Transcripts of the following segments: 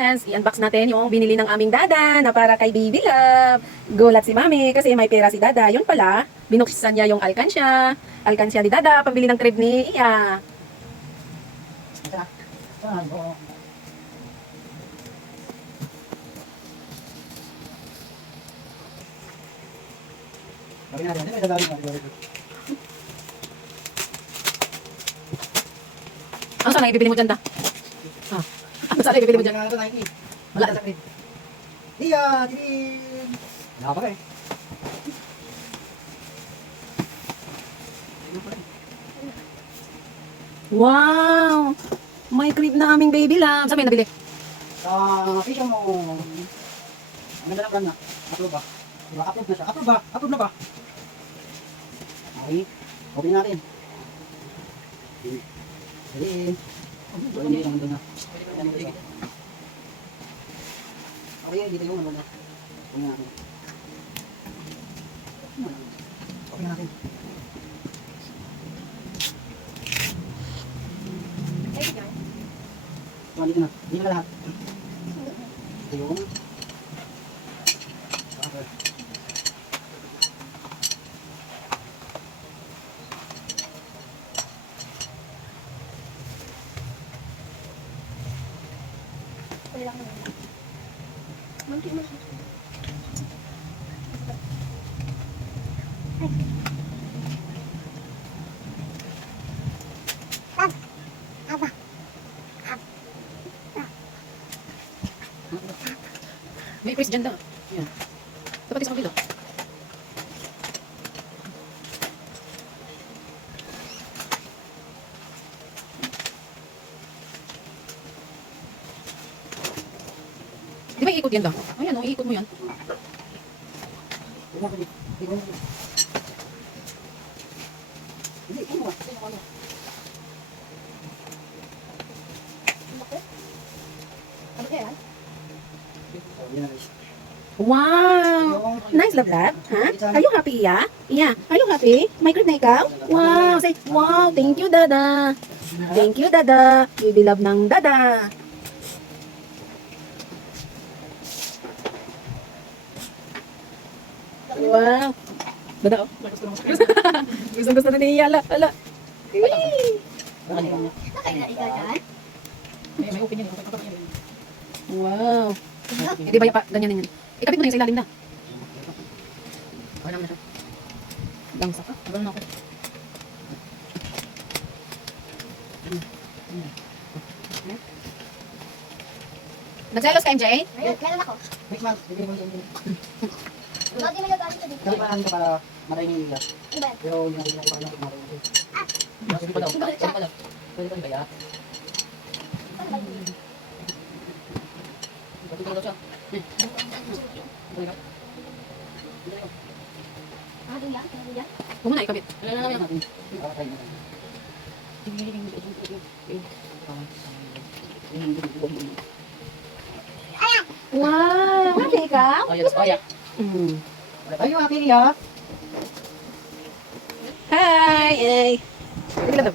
Yes, i-unbox natin yung binili ng aming dada na para kay Baby Love. Gulat si Mami kasi may pera si Dada. Yun pala, binuksan niya yung alkansya. Alkansya ni Dada, pambili ng crib ni Iya. Ano sana ibibili mo dyan, Da? Ano sana ibibili mo dyan? Wala sa crib. Iya, dilim. Nakapa eh. Wow! May crib na aming Baby Love. Saan mo yung nabili? Sa fish mo. Ang ganda ng brand na. Approve ba? Diba? Approve na siya. Approve ba? Approve na ba? Okay. Open natin. Dilim. Hindi lang doon na. Okay, dito yung ano na. Open natin. Open natin. So, dito na. Dito na lahat. Ito yung... Okay. May quiz dyan, Da. Yan. Dapat isang kilo. Di ba iikot yan, Da? Ayan, o, iikot mo yan. Wow! Nice, Love Love. Huh? Are you happy, Iya? Iya, are you happy? May crib na ikaw? Wow! Say, wow! Thank you, Dada. Thank you, Dada. Baby Love ng Dada. Wow! Dada, oh. Gusto na ni Iya. Ala. May open yan. Wow! Hindi ba yung ganyan yan? Ikabit mo na yung sa ilalim, Da. Okay naman na siya. Langsa ka. Tagal na ako. Nagselos ka, MJ? Meron ako. Next month, bibili mo yung... Bakit mo yung galing ko dito? Kasi parang ka para matayin yung iya. Ano ba yan? Pero yung nakikita ko parang matayin yung iya. Sige pa daw. Sige pa daw. Pwede pa rin kaya? Ano ba yun? Pwede pa daw siya. Ah, doon yan? Ano yan? Huwag mo na ikabit. Para tayo na. Wow! Happy ka? Oh, yes. Oh, yeah. Mm. Are you happy, Iya? Hi! Hey! Hindi lang daw.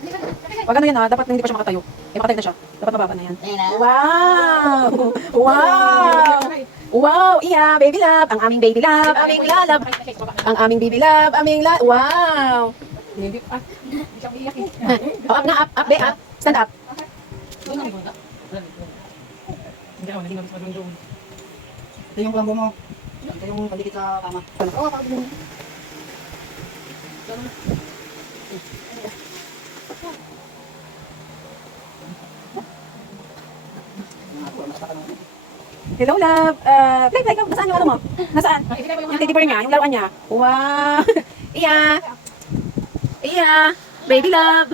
Wag ano yan ha, dapat hindi pa siya makatayo. Eh, makatayo na siya. Dapat mababa na yan. Wow! Wow! Wow! Iya, Baby Love! Ang aming Baby Love! Aming lalab! Ang aming Baby Love! Aming la... Wow! Oh, up na, up, up, be, up. Stand up. Ito yung kulambo mo. Ito yung palikit sa kama. Oo, kapag doon. Hello, love. Play, nasaan yung ano mo? Nasaan? Yung teddy bear niya, yung laruan niya. Wow! Iya! Iya! Baby Love!